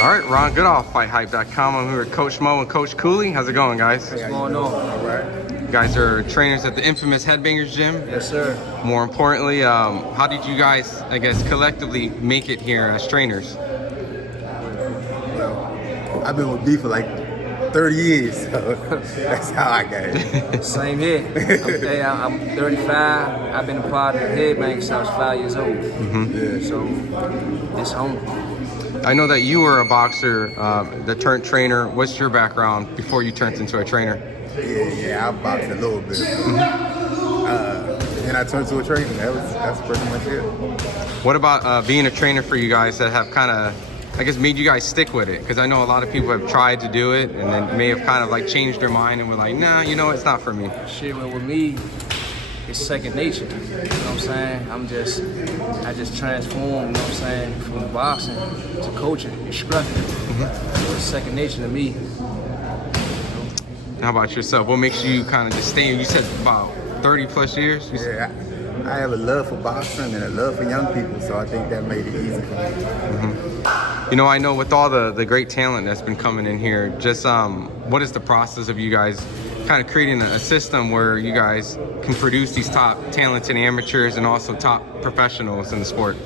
All right, Ron Goodall, FightHype.com. I'm here with Coach Mo and Coach Coolie. How's it going, guys? What's going on? All right. You guys are trainers at the infamous Headbangers gym. Yes, sir. More importantly, how did you guys, I guess, collectively make it here as trainers? Well, I've been with B for like 30 years, so that's how I got it. Same here. I'm 35. I've been a part of the Headbangers since I was 5 years old. Yeah. So it's home. I know that you were a boxer that turned trainer. What's your background before you turned into a trainer? Yeah, I boxed a little bit. And I turned to a trainer. That's pretty much it. What about being a trainer for you guys that have kind of, I guess, made you guys stick with it? Because I know a lot of people have tried to do it and then may have kind of like changed their mind and were like, nah, you know, it's not for me. Shit, well, with me, it's second nature. You know what I'm saying? I just transformed, you know what I'm saying, from boxing to coaching, instructing. So it's second nature to me. How about yourself? What makes you kind of just stay? You said about 30 plus years? Yeah, I have a love for boxing and a love for young people, so I think that made it easy for me. You know, I know with all the great talent that's been coming in here, just what is the process of you guys kind of creating a system where you guys can produce these top talented amateurs and also top professionals in the sport?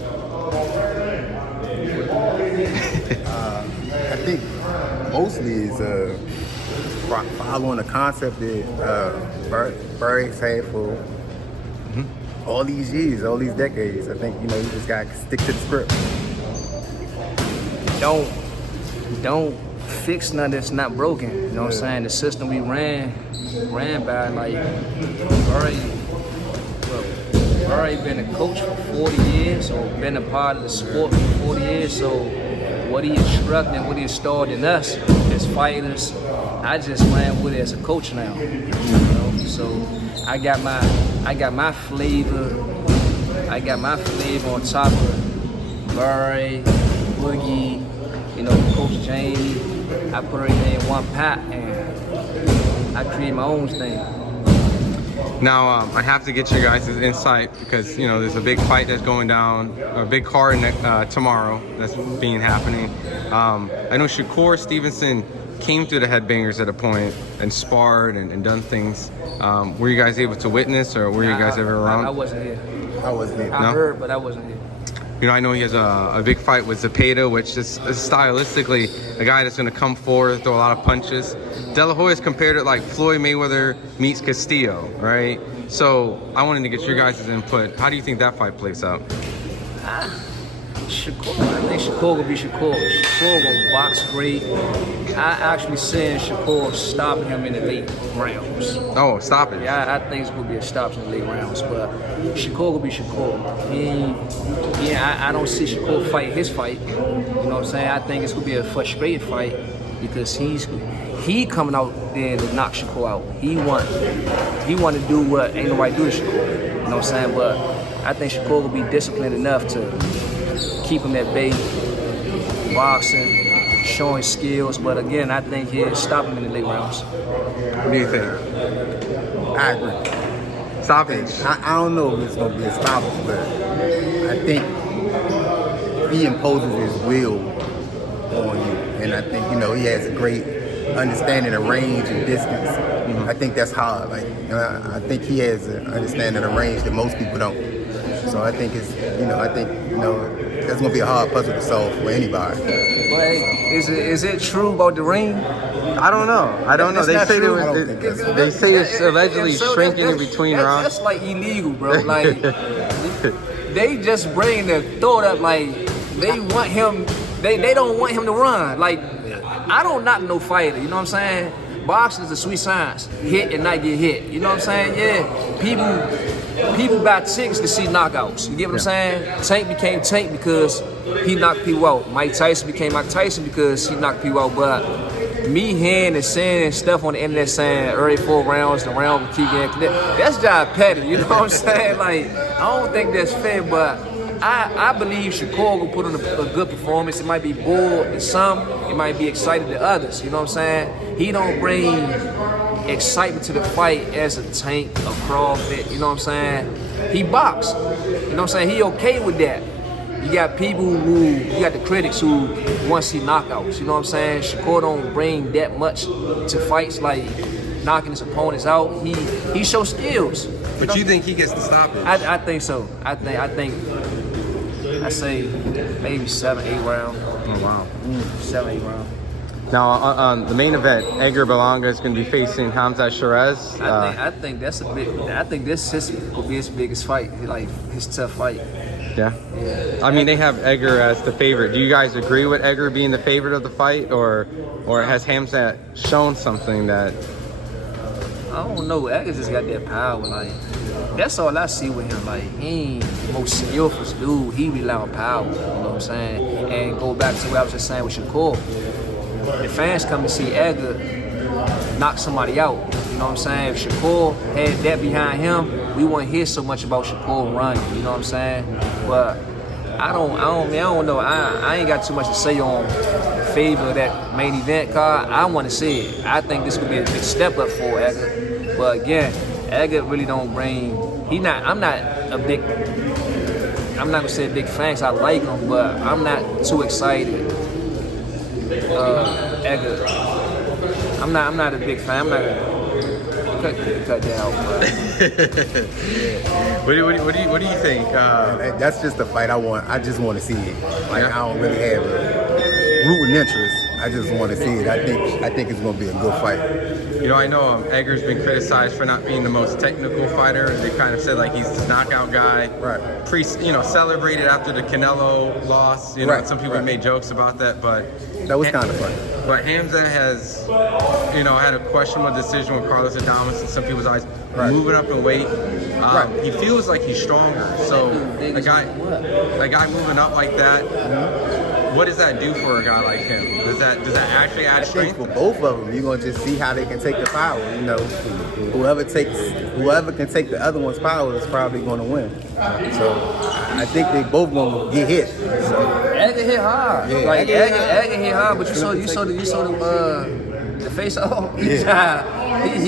I think mostly is following the concept that Barry's had for all these years, all these decades. I think, you know, you just got to stick to the script. Don't fix nothing that's not broken. You know what I'm saying? The system we ran by, like, already been a coach for 40 years, or been a part of the sport for 40 years, so what he instructed and what he installed in us as fighters, I just ran with it as a coach now. You know? So I got my flavor. I got my flavor on top of Barry, Boogie, you know, Coach Jamie. I put everything in one pot and I create my own thing. Now, I have to get your guys' insight because, you know, there's a big fight that's going down, a big card tomorrow that's being happening. I know Shakur Stevenson came through the Headbangers at a point and sparred and done things. Were you guys able to witness, or were you guys ever around? I wasn't here. I wasn't here. I heard, but I wasn't here. You know, I know he has a big fight with Zepeda, which is stylistically a guy that's going to come forward, throw a lot of punches. De La Hoya's compared it like Floyd Mayweather meets Castillo, right? So I wanted to get your guys' input. How do you think that fight plays out? Shakur, I think Shakur will be Shakur. Shakur will box great. I actually seen Shakur stopping him in the late rounds. Oh, stop it. Yeah, I think it's going to be a stop in the late rounds, but Shakur will be Shakur. I don't see Shakur fight his fight. You know what I'm saying? I think it's going to be a frustrated fight because he coming out there to knock Shakur out. He want to do what ain't nobody do to Shakur. You know what I'm saying? But I think Shakur will be disciplined enough to keep him at bay, boxing, showing skills. But again, I think he'll stop him in the late rounds. What do you think? I agree. Stoppage. I don't know if it's going to be a stoppage, but I think he imposes his will on you. And I think, you know, he has a great understanding of range and distance. I think that's hard. Like, I think he has an understanding of range that most people don't. So I think that's going to be a hard puzzle to solve for anybody. But is it true about the ring? I don't know. They say it's allegedly shrinking in between rounds. That's like illegal, bro. Like they just bring the thought up like they want him. They don't want him to run. Like I don't knock no fighter. You know what I'm saying? Boxing is a sweet science. Hit and not get hit. You know what I'm saying? Yeah. People buy tickets to see knockouts. You get what I'm saying? Tank became Tank because he knocked people out. Mike Tyson became Mike Tyson because he knocked people out. But me hearing and saying stuff on the internet saying early 4 rounds, the round will keep getting, that's just petty. You know what I'm saying? Like, I don't think that's fair, but I believe Shakur will put on a good performance. It might be bored to some, it might be excited to others. You know what I'm saying? He don't bring excitement to the fight as a Tank, a Crawford. You know what I'm saying? He boxed. You know what I'm saying? He okay with that. You get got the critics who want to see knockouts. You know what I'm saying? Shakur don't bring that much to fights, like knocking his opponents out. He shows skills. But you think he gets the stoppage? I think so. I say maybe 7-8 rounds. Oh wow. 7-8 rounds. Now on the main event, Edgar Berlanga is going to be facing Hamzah Sheeraz. I think that's a big. I think this will be his biggest fight, like his tough fight. Yeah. I mean, they have Edgar as the favorite. Do you guys agree with Edgar being the favorite of the fight, or has Hamzah shown something that? I don't know. Edgar just got that power. Like that's all I see with him. Like he ain't the most skillful dude. He rely on power. You know what I'm saying? And go back to what I was just saying with Shakur. The fans come to see Edgar knock somebody out. You know what I'm saying? If Shakur had that behind him, we wouldn't hear so much about Shakur running. You know what I'm saying? But I don't know. I ain't got too much to say on favor of that main event card. I want to see it. I think this could be a big step up for Edgar. But again, Edgar really don't bring. I'm not gonna say a big fan. 'Cause I like him, but I'm not too excited. Edgar, I'm not a big fan. I'm not cut that out. What do you think? That's just the fight I want. I just want to see it. Like I don't really have a rooting interest. I just want to see it. I think it's going to be a good fight. You know, I know Edgar's been criticized for not being the most technical fighter. They kind of said like he's this knockout guy. Right. Celebrated after the Canelo loss. You know, Right. some people made jokes about that, but That was kind of funny. But Hamzah has, had a questionable decision with Carlos Adames in some people's eyes, moving up in weight. He feels like he's stronger. So a guy moving up like that, what does that do for a guy like him? Does that actually add strength? For both of them, you're gonna just see how they can take the power. Whoever can take the other one's power is probably gonna win. So I think they both gonna get hit. So. Edgar hit hard. Yeah, Like Edgar hit hard, but you saw the face off. He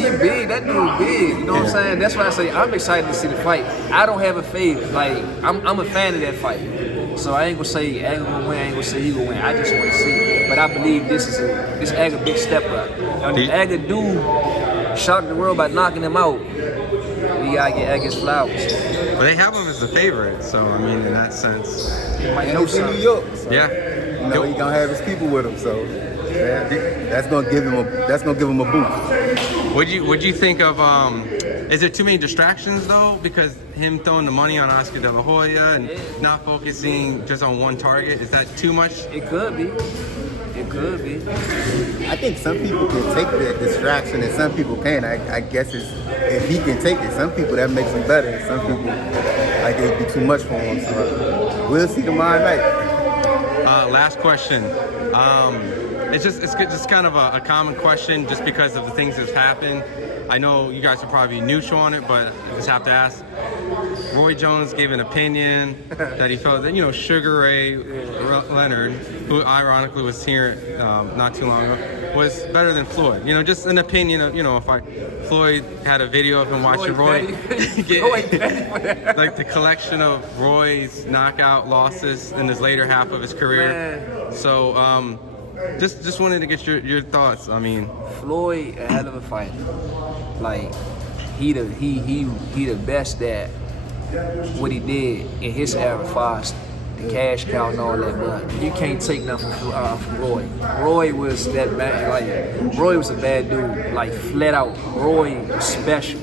big. That dude big. You know what I'm saying? That's why I say I'm excited to see the fight. I don't have a favorite. Like I'm a fan of that fight. So I ain't gonna say Edgar gonna win. I ain't gonna say he gonna win. I just want to see it. But I believe this Edgar big step up. And if Edgar do shock the world by knocking him out, we gotta get Edgar's flowers. But they have him as the favorite, so I mean, in that sense, He might And know he's in New something. York. So, yeah. he gonna have his people with him. So that's gonna give him a boost. What'd you think of? Is there too many distractions though? Because him throwing the money on Oscar De La Hoya and not focusing just on one target, is that too much? It could be. It could be. I think some people can take that distraction and some people can't. I guess it's if he can take it. Some people that makes him better. And some people like it'd be too much for him. So we'll see tomorrow night. Last question. It's just kind of a common question, just because of the things that's happened. I know you guys are probably neutral on it, but I just have to ask. Roy Jones gave an opinion that he felt that Sugar Ray Leonard, who ironically was here not too long ago, was better than Floyd. Just an opinion of if Floyd had a video of him watching Roy get like the collection of Roy's knockout losses in his later half of his career. Man. So just wanted to get your thoughts. I mean, Floyd, a hell of a fighter. Like he the best at what he did in his era, fast, the cash cow and all that. But you can't take nothing from Roy. Roy was that bad. Like Roy was a bad dude. Like flat out, Roy was special.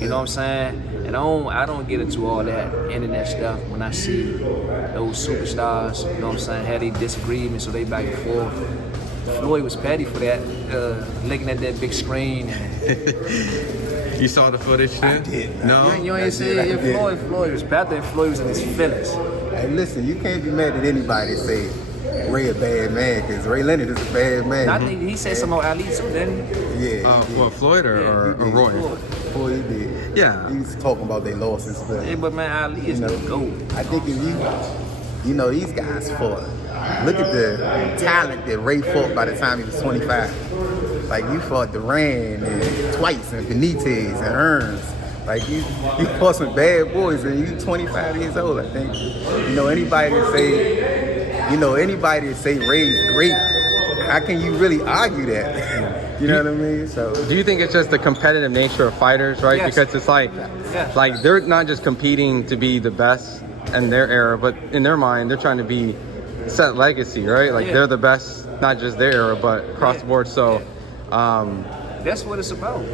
You know what I'm saying? And I don't get into all that internet stuff when I see those superstars. You know what I'm saying? Had these disagreements, so they back and forth. Floyd was petty for that, looking at that big screen. you saw the footage too? I did. No? You ain't see it. Floyd was better than Floyd was in his feelings. Hey, listen, you can't be mad at anybody that say Ray a bad man, because Ray Leonard is a bad man. I think he said something about Ali too, didn't he? Yeah. What, Floyd or Roy? Floyd, he did. Yeah. He was talking about their losses. But, Yeah, but man, Ali is the GOAT. I think if these guys fought. Look at the talent that Ray fought by the time he was 25. Like you fought Duran and Twice and Benitez and Hearns. Like you fought some bad boys, and you 25 years old. I think, anybody that say Ray's great, how can you really argue that? You know what I mean? So, do you think it's just the competitive nature of fighters, right? Yes. Because it's like they're not just competing to be the best in their era, but in their mind, they're trying to set legacy, right? Like they're the best, not just their era, but across the board. So, that's what it's about.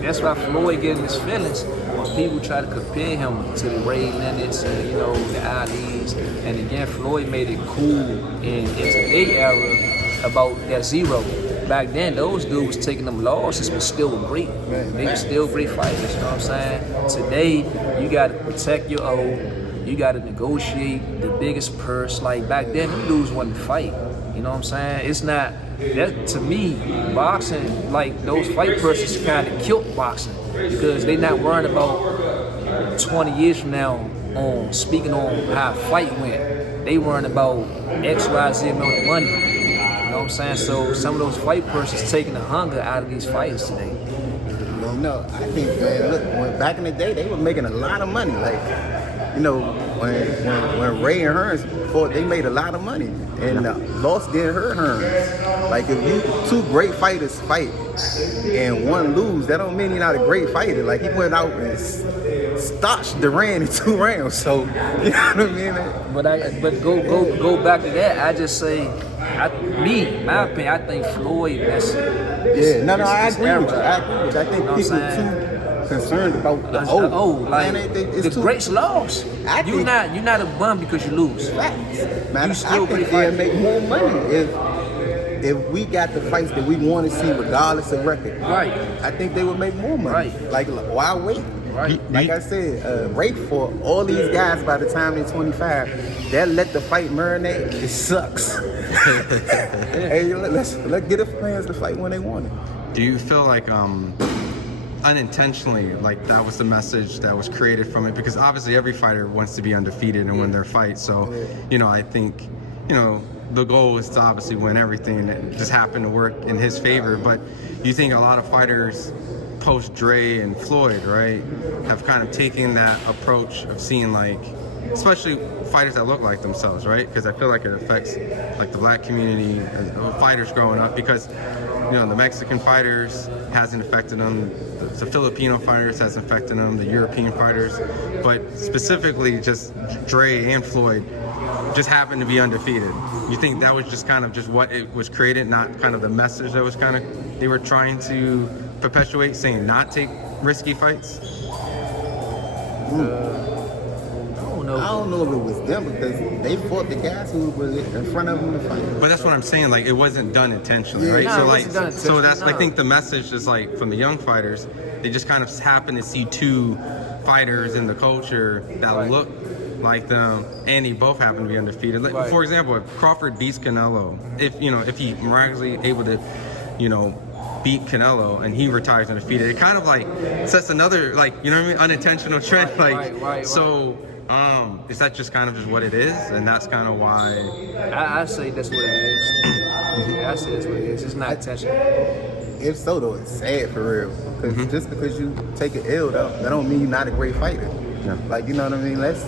That's why Floyd getting his feelings when people try to compare him to the Ray Leonards and the Ali's. And again, Floyd made it cool in today's era about that zero. Back then, those dudes was taking them losses, but still great. They were still great fighters. You know what I'm saying? Today, you got to protect your own. You got to negotiate the biggest purse. Like back then, them dudes wasn't fight. You know what I'm saying? It's not. That, to me, boxing, like those fight purses kind of killed boxing because they not worrying about 20 years from now on speaking on how a fight went. They worrying about X, Y, Z amount of money. You know what I'm saying? So some of those fight purses taking the hunger out of these fighters today. No, I think, man, look, back in the day, they were making a lot of money. Like, when Ray and Hearns fought, they made a lot of money. And lost didn't hurt Hearns. Like, if you two great fighters fight and one lose, that don't mean he's not a great fighter. Like, he went out and starched Duran in 2 rounds. So, you know what I mean? But go back to that. I just say, my opinion, I think Floyd, that's... I agree with you. I think people are too concerned about the old. Like, man, the greats lost. You're not a bum because you lose. Man, You still I think great they'll make more money if we got the fights that we want to see regardless of record. Right. I think they would make more money. Right. Like why wait? Right. Like I said, Ray for all these guys by the time they're 25, they'll let the fight marinate. It sucks. Hey, let's get the fans to fight when they want it. Do you feel like unintentionally, like that was the message that was created from it? Because obviously every fighter wants to be undefeated and win their fight. So, I think, the goal is to obviously win everything, and it just happened to work in his favor. But you think a lot of fighters post Dre and Floyd, right, have kind of taken that approach of seeing, like, especially fighters that look like themselves, right? Because I feel like it affects like the black community, fighters growing up, because the Mexican fighters hasn't affected them, the Filipino fighters hasn't affected them, the European fighters, but specifically just Dre and Floyd just happened to be undefeated. You think that was just kind of just what it was created, not kind of the message that was kind of they were trying to perpetuate, saying not take risky fights? I don't know if it was them because they fought the guys who were in front of them to fight. But that's what I'm saying. Like, it wasn't done intentionally, right? No, So it like, wasn't done so that's intentionally, I think the message is like from the young fighters, they just kind of happen to see two fighters in the culture that look like them, and they both happen to be undefeated. Like, for example, if Crawford beats Canelo, if he miraculously able to, beat Canelo and he retires undefeated, it kind of like sets another, like, unintentional trend. So. Is that just kind of just what it is, and that's kind of why? I say that's what it is. I say that's what it is. It's not intentional. If so, though, it's sad for real. Because just because you take an L, that don't mean you're not a great fighter. Yeah. Like, you know what I mean? Let's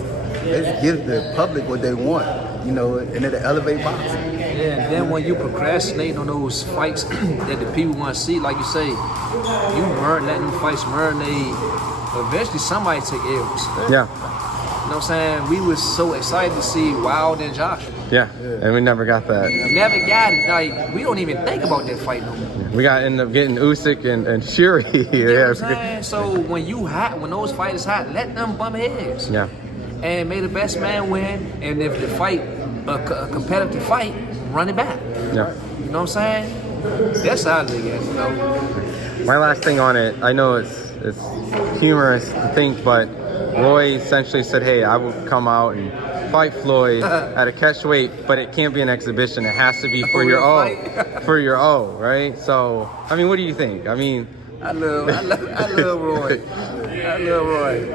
give the public what they want, and it'll elevate boxing. Yeah, and then when you procrastinate on those fights that the people want to see, like you say, you letting them fights marinate. Eventually, somebody take L's. Yeah. You know what I'm saying? We was so excited to see Wild and Josh. Yeah, and we never got that. Never got it. Like, we don't even think about that fight no more. We ended up getting Usyk and Fury. You know what I'm saying? So when those fighters hot, let them bump heads. Yeah. And may the best man win. And if the fight, a competitive fight, run it back. Yeah. You know what I'm saying? That's how they get, My last thing on it, I know it's humorous to think, but Roy essentially said, hey, I will come out and fight Floyd at a catch weight, but it can't be an exhibition. It has to be for your O. For your O, right? So, I mean, what do you think? I mean... I love Roy. I love Roy.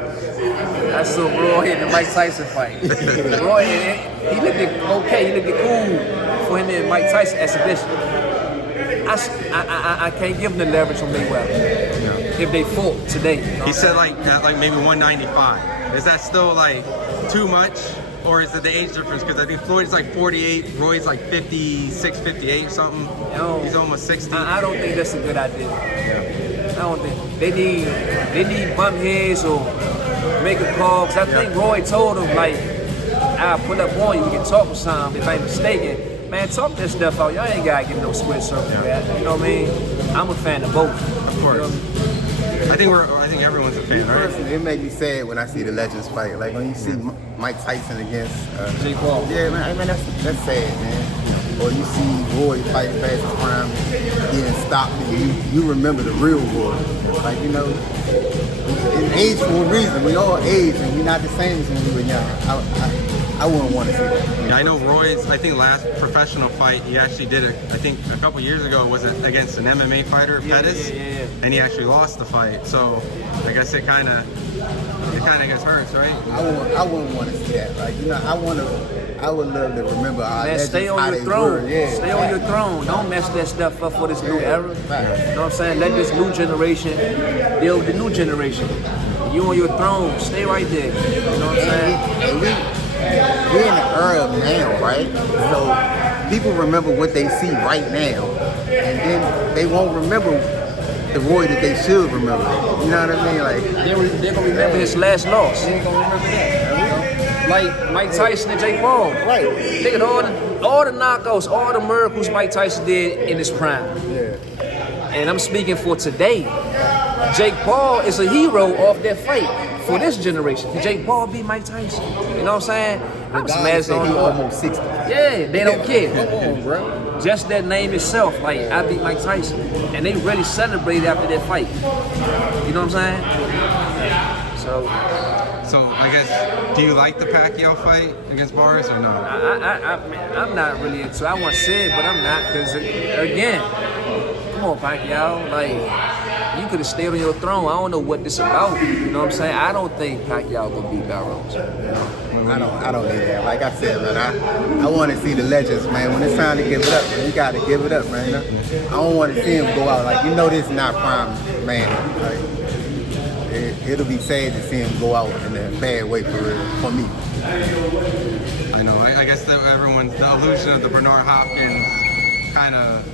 I saw Roy in the Mike Tyson fight. Roy, he looked okay. He looked cool for him in Mike Tyson exhibition. I can't give him the leverage from Mayweather. Yeah. if they fought today. You know He said like at like maybe 195. Is that still like too much? Or is it the age difference? Because I think Floyd's like 48, Roy's like 56, 58 or something. He's almost 60. I don't think that's a good idea. Yeah. I don't think they need bump heads or make a call. Cause I think Roy told him like, I'll put up on you, we can talk with some if I ain't mistaken. Man, talk that stuff out. Y'all ain't gotta give no split circle for that. You know what I mean? I'm a fan of both. Of course. You know what I think everyone's a fan, right? It makes me sad when I see the legends fight. Like when you see Mike Tyson against Jake Paul. Yeah, man, that's sad, man. Or you see Roy fighting past his prime, getting stopped, and you remember the real Roy. Like, you know, it's age for a reason. We all age, and we're not the same as when we were young. I wouldn't want to see that. Yeah, I know Roy's, I think last professional fight, he actually did it, I think a couple years ago, was it against an MMA fighter, Pettis? Yeah. And he actually lost the fight. So I guess it kind of gets hurts, right? I wouldn't want to see that. Like, you know, I would love to remember our Man, legends, stay on how your they throne. were. Yeah, stay on your throne. Don't mess that stuff up for this new era. You know what I'm saying? Let this new generation deal with the new generation. You on your throne, stay right there. You know what I'm saying? We're in the era of now, right? So people remember what they see right now, and then they won't remember the Roy that they should remember. You know what I mean? Like they're gonna remember his last loss. They ain't gonna remember that. Like Mike Tyson and Jake Paul. Right. Look at all the knockouts, all the miracles Mike Tyson did in his prime. Yeah. And I'm speaking for today. Jake Paul is a hero off that fight for this generation. Can Jake Paul beat Mike Tyson? You know what I'm saying? I'm smashed on him. Almost 60. Yeah, they don't care. Come on, bro. Just that name itself, like I beat Mike Tyson, and they really celebrated after that fight. You know what I'm saying? So I guess, do you like the Pacquiao fight against Boris or no? I'm not really into it. I want to say it, but I'm not, because again, come on, Pacquiao, like you could have stayed on your throne. I don't know what this about. You know what I'm saying? I don't think Pacquiao gonna beat Barrows. I don't need that. Like I said, man, I want to see the legends, man. When it's time to give it up, man, you got to give it up, man. You know? I don't want to see him go out like, you know, this is not prime, man. Like, it'll be sad to see him go out in a bad way for me. I know. I guess the illusion of the Bernard Hopkins kind of,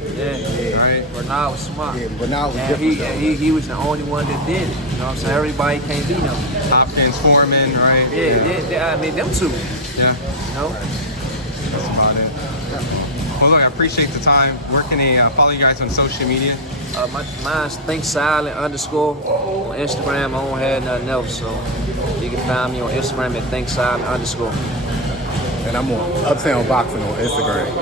right? Bernard was smart. Yeah, Bernard was different. He was the only one that did it. You know what I'm saying? Everybody can't beat him. Hopkins, Foreman, right? Yeah. I mean, them two. Yeah. You know? That's about it. Yeah. Well, look, I appreciate the time. Where can they follow you guys on social media? Mine's ThinkSilent_ on Instagram. I don't have nothing else, so you can find me on Instagram at ThinkSilent_. And I'm on Uptown Boxing on Instagram.